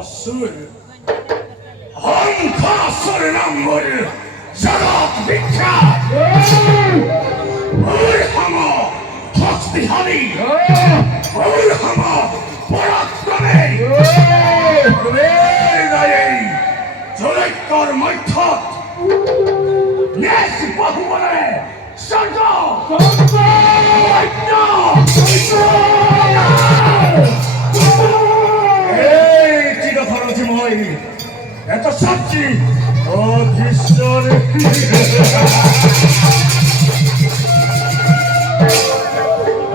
অসুর অঙ্কাসুর নম্বর জগৎ বিখ্যাত ওর হামা হস্তিহারি ওর হামা পরাক্রমে জলৈকর মধ্যত নেশ বাহুবলে স্বর্গ এই চিরধরজময় এত সাক্ষী ও কৃষ্ণর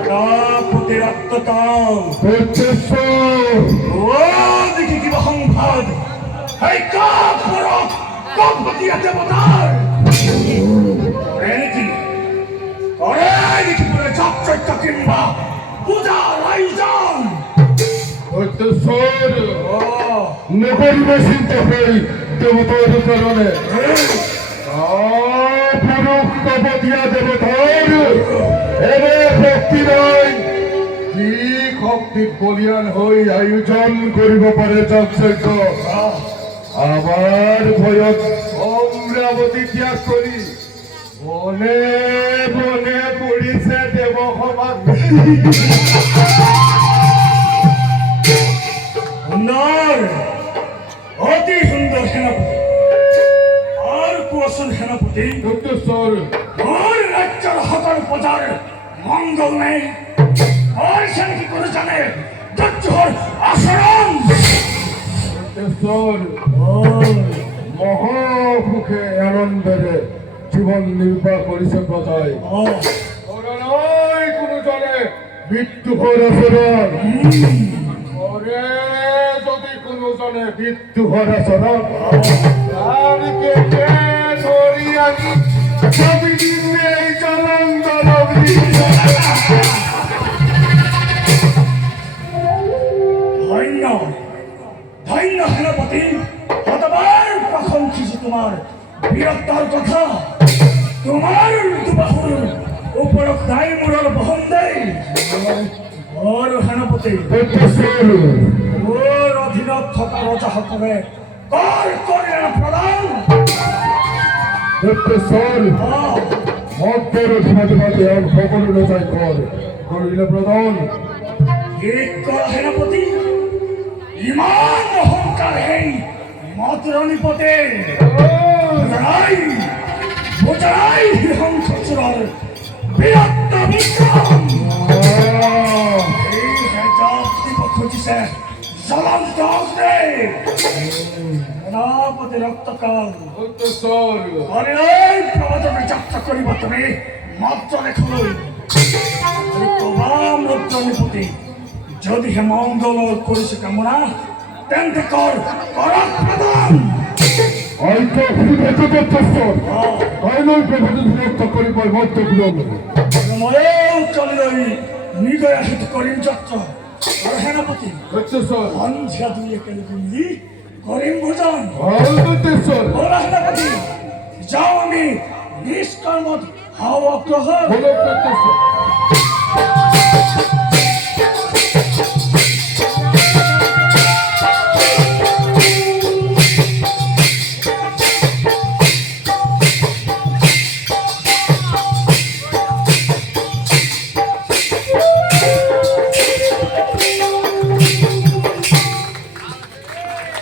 রাপুতের আত্মতাও ও দেখি কি বহংভাদ এই কাপ পরক কপতিয়া দেবতার এনেছি করে দেখি পুরে চক্চক্য কিংবা পূজার আয়োজন নগরীবাসীতে হই দেবতার কারণে পুরুষ কপতিয়া দেবতার এনে ভক্তি নাই কি শক্তিত বলিয়ান হৈ আয়োজন কৰিব পাৰে যজ্ঞ আমাৰ ভয়ত অমৰাৱতী ত্যাগ কৰি বনে বনে পৰিছে দেৱ সমাজ সুন্দর অতি সুন্দর সেনাপতি আর কুয়াশন সেনাপতি গুপ্তেশ্বৰ ওর রাজ্যের হতর প্রজার মঙ্গল নেই আর সে কি করে জানে যজ্ঞর আচরণ গুপ্তেশ্বৰ মহাসুখে আনন্দেৰে জীৱন নিৰ্বাহ কৰিছে প্ৰজাই কোনো জনে মৃত্যুৰ আচৰণ কৰে যদি কোনোজনে মৃত্যুৰ আচৰণ তাৰিখে ধৰি আনি এই জলন্ধৰ ধন্য ধন্য সেনাপতি কতবার কখন কিছু তোমার বীরত্বর কথা তোমার দুবাহুর উপর দায় মূরর বহন দেয় ওর সেনাপতি ওর অধীনত থকা রজা সকলে কর করে প্রদান মন্ত্রের অধীনতাতে সকলো রজাই কর কৰিলে প্ৰদান এক কর সেনাপতি ইমান অহংকার হেই মতরণীপতে বোঝাই হংস চূড়ার বীরত্ব বিক্রম এই হেজাব দিব খুঁজিছে জ্বলন্ত অগ্নি সেনাপতি রক্তকাল আরে এই প্রবচনে যাত্রা করিব তুমি মাত্র দেখুন তোমাম রক্তনীপতি যদি হে মঙ্গল করিছে কামনা তেন্তে কর প্রদান হয়তো কৰিবৰ মত ময়ও চলিলই নিগয় আহিত কৰিম যত্ন আৰু সেনাপতি সন্ধিয়া দুই একেলগে মিলি কৰিম ভোজন বলা সেনাপতি যাওঁ আমি নিজ কৰ্মত হাও অগ্ৰসৰ